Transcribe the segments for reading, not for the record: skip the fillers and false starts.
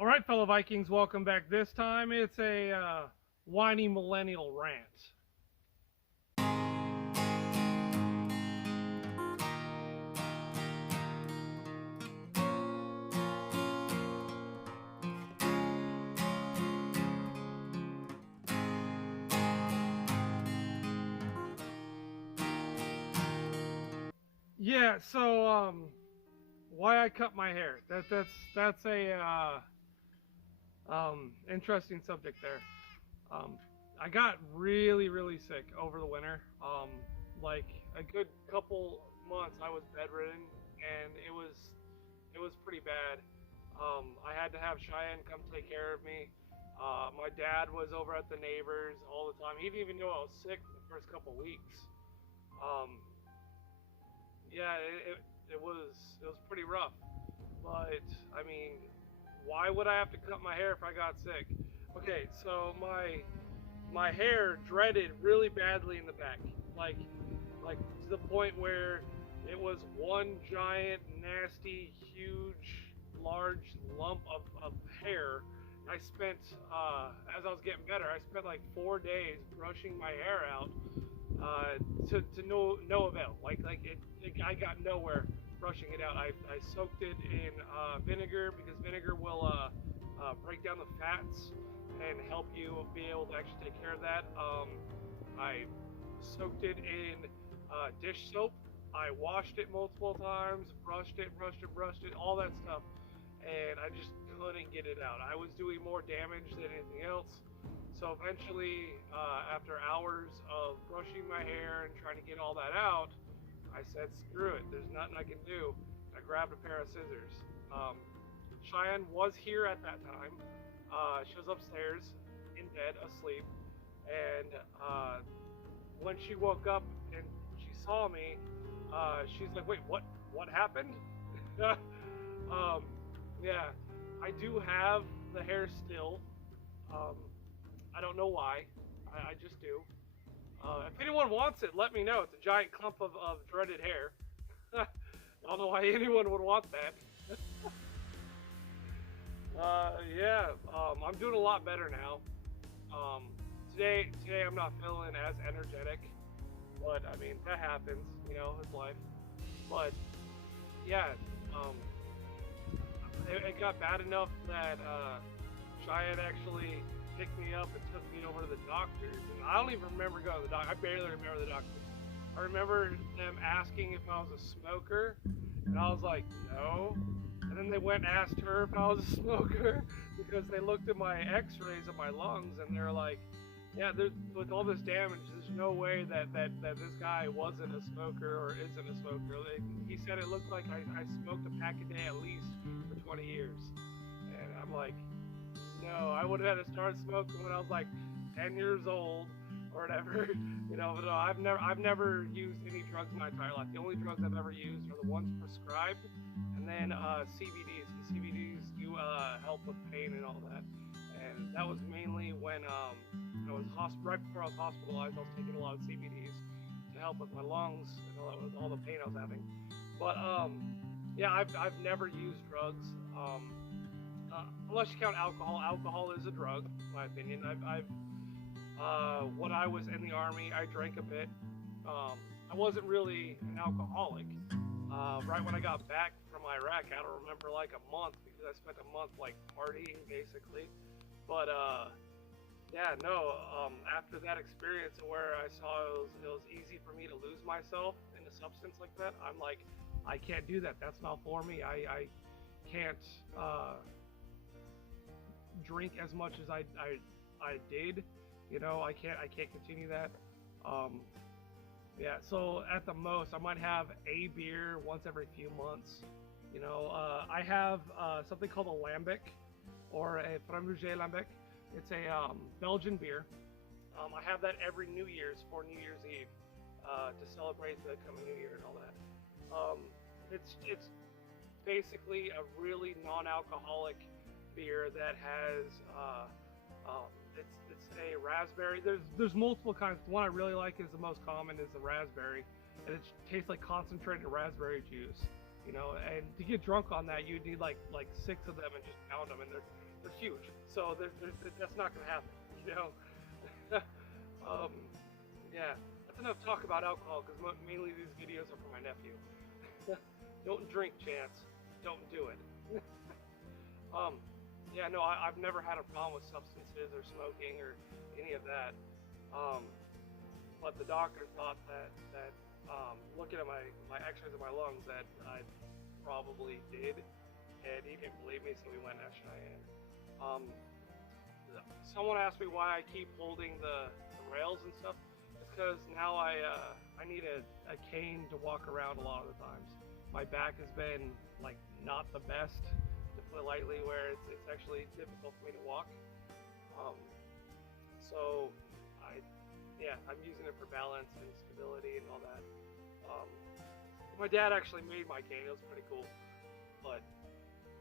All right, fellow Vikings, welcome back. This time it's a whiny millennial rant. Yeah, so why I cut my hair? That's a interesting subject there. Um, I got really sick over the winter. Like a good couple months, I was bedridden, and it was pretty bad. I had to have Cheyenne come take care of me. My dad was over at the neighbors all the time. He didn't even know I was sick for the first couple weeks. Um, yeah, it was pretty rough. But I mean, why would I have to cut my hair if I got sick? Okay, so my hair dreaded really badly in the back, like to the point where it was one giant, nasty, huge, large lump of hair. I spent, as I was getting better, I spent like 4 days brushing my hair out, to no avail. I got nowhere brushing it out. I soaked it in vinegar because vinegar will break down the fats and help you be able to actually take care of that. I soaked it in dish soap. I washed it multiple times, brushed it, all that stuff, and I just couldn't get it out. I was doing more damage than anything else. So eventually, after hours of brushing my hair and trying to get all that out, I said, screw it, there's nothing I can do. I grabbed a pair of scissors. Um, Cheyenne was here at that time. She was upstairs in bed, asleep. And when she woke up and she saw me, she's like, wait, what happened? Yeah, I do have the hair still. Um, I don't know why. I just do. If anyone wants it, let me know. It's a giant clump of dreaded hair. I don't know why anyone would want that. Yeah, I'm doing a lot better now. Today I'm not feeling as energetic, but I mean that happens, it's life. But yeah, um, it got bad enough that Cheyenne actually picked me up and took me over to the doctors. And I don't even remember going to the doctor. I barely remember the doctor. I remember them asking if I was a smoker, and I was like, no. And then they went and asked her if I was a smoker because they looked at my x-rays of my lungs and they're like, yeah, with all this damage, there's no way that this guy wasn't a smoker or isn't a smoker. He said it looked like I smoked a pack a day at least for 20 years. And I'm like, no, I would have had to start smoking when I was like 10 years old or whatever. But no, I've never used any drugs in my entire life. The only drugs I've ever used are the ones prescribed, and then CBDs. The CBDs do help with pain and all that. And that was mainly when I was right before I was hospitalized. I was taking a lot of CBDs to help with my lungs and all the pain I was having. But yeah, I've never used drugs. Unless you count alcohol. Alcohol is a drug, in my opinion. When I was in the army, I drank a bit. I wasn't really an alcoholic. Right when I got back from Iraq, I don't remember like a month because I spent a month like partying basically. But yeah, no. After that experience where I saw it was easy for me to lose myself in a substance like that, I'm like, I can't do that. That's not for me. I can't drink as much as I did. I can't continue that. Um, yeah, so at the most, I might have a beer once every few months. I have something called a lambic or a Framboise lambic. It's a Belgian beer. I have that every New Year's for New Year's Eve to celebrate the coming New Year and all that. It's basically a really non-alcoholic beer that has it's a raspberry. There's multiple kinds. The one I really like is the most common is the raspberry, and it tastes like concentrated raspberry juice. you know. And to get drunk on that, you'd need like 6 of them and just pound them, and they're huge. So that's not gonna happen, you know. Yeah, that's enough talk about alcohol, because mainly these videos are for my nephew. Don't drink, Chance. Don't do it. Yeah, no, I've never had a problem with substances or smoking or any of that. But the doctor thought that looking at my x-rays of my lungs, that I probably did, and he didn't believe me, so we went SIN. Someone asked me why I keep holding the rails and stuff. It's because now I need a cane to walk around a lot of the times. My back has been like not the best, to put it lightly, where it's actually difficult for me to walk. So I'm using it for balance and stability and all that. My dad actually made my cane. It was pretty cool. But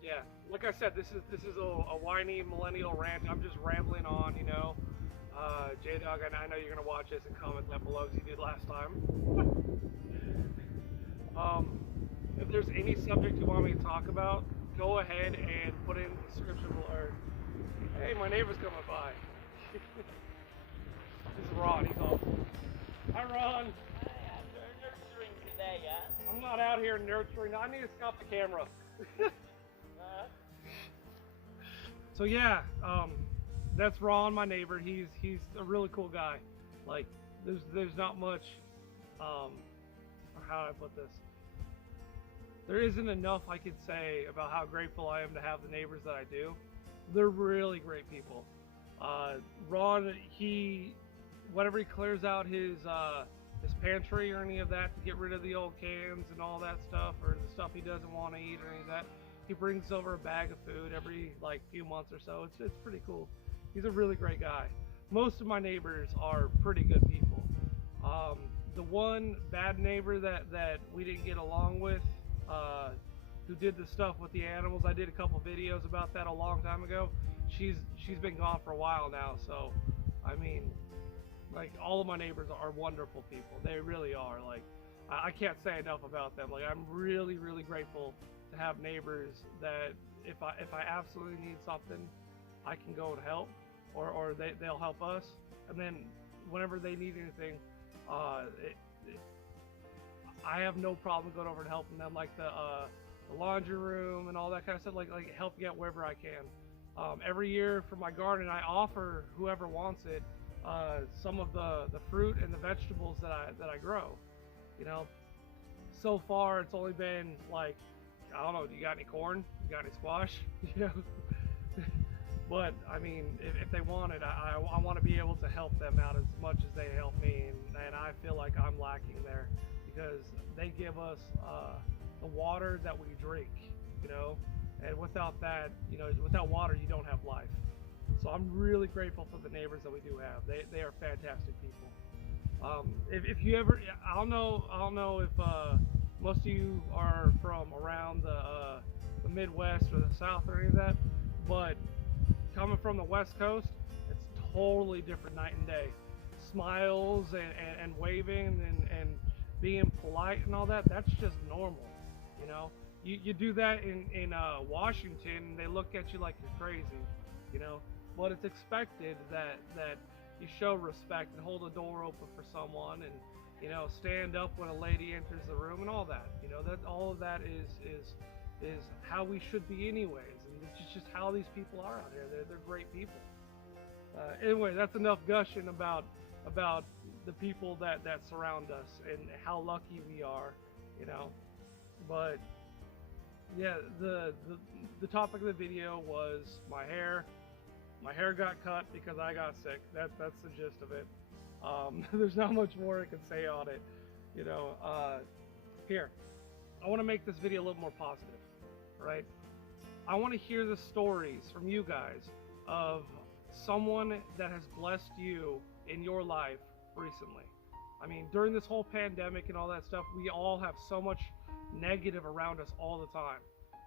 yeah, like I said, this is a whiny millennial rant. I'm just rambling on, you know. J-Dog, I know you're gonna watch this and comment that below as you did last time. If there's any subject you want me to talk about, go ahead and put it in the description below. Hey, my neighbor's coming by. This is Ron. He's awesome. Hi, Ron. Hi, you're nurturing today, yeah? I'm not out here nurturing. I need to stop the camera. So yeah, that's Ron, my neighbor. He's a really cool guy. Like, there's not much, how do I put this? There isn't enough I could say about how grateful I am to have the neighbors that I do. They're really great people. Ron, whenever he clears out his pantry or any of that to get rid of the old cans and all that stuff, or the stuff he doesn't want to eat or any of that, he brings over a bag of food every like few months or so. It's pretty cool. He's a really great guy. Most of my neighbors are pretty good people. The one bad neighbor that we didn't get along with, who did the stuff with the animals, I did a couple videos about that a long time ago. She's been gone for a while now, so I mean, like, all of my neighbors are wonderful people. They really are. Like, I can't say enough about them. Like, I'm really, really grateful to have neighbors that if I absolutely need something, I can go and help, or they'll help us. And then whenever they need anything, I have no problem going over and helping them, like the laundry room and all that kind of stuff. Like helping out wherever I can. Every year for my garden, I offer whoever wants it some of the fruit and the vegetables that I grow. You know, so far it's only been like, I don't know, do you got any corn? You got any squash? You know. But I mean, if they want it, I want to be able to help them out as much as they help me, and I feel like I'm lacking there, because they give us the water that we drink, you know, and without that, you know, without water, you don't have life. So I'm really grateful for the neighbors that we do have. They are fantastic people. If you ever, I don't know if most of you are from around the Midwest or the South or any of that, but coming from the West Coast, it's totally different night and day. Smiles and waving and being polite and all that, that's just normal, you know. You do that in Washington, and they look at you like you're crazy, you know. But it's expected that you show respect and hold the door open for someone, and, you know, stand up when a lady enters the room and all that. You know, that all of that is how we should be anyways, and it's just how these people are out here. They're great people. Anyway, that's enough gushing about the people that surround us and how lucky we are, you know. But yeah, the topic of the video was my hair. My hair got cut because I got sick. That's the gist of it. There's not much more I can say on it, you know. Here, I want to make this video a little more positive, right? I want to hear the stories from you guys of someone that has blessed you in your life recently. I mean, during this whole pandemic and all that stuff, we all have so much negative around us all the time,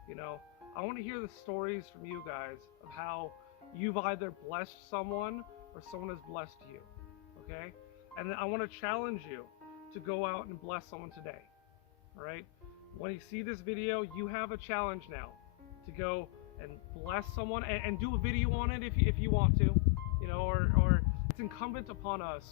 you know. I want to hear the stories from you guys of how you've either blessed someone or someone has blessed you, okay? And I want to challenge you to go out and bless someone today, all right? when you see this video, you have a challenge now to go and bless someone and do a video on it if you want to, you know, or it's incumbent upon us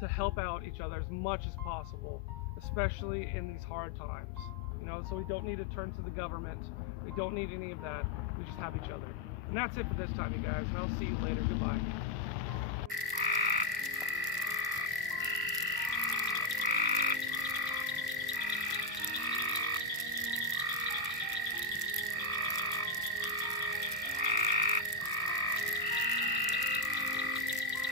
to help out each other as much as possible, especially in these hard times, you know. So we don't need to turn to the government, we don't need any of that, we just have each other. And that's it for this time, you guys, and I'll see you later. Goodbye.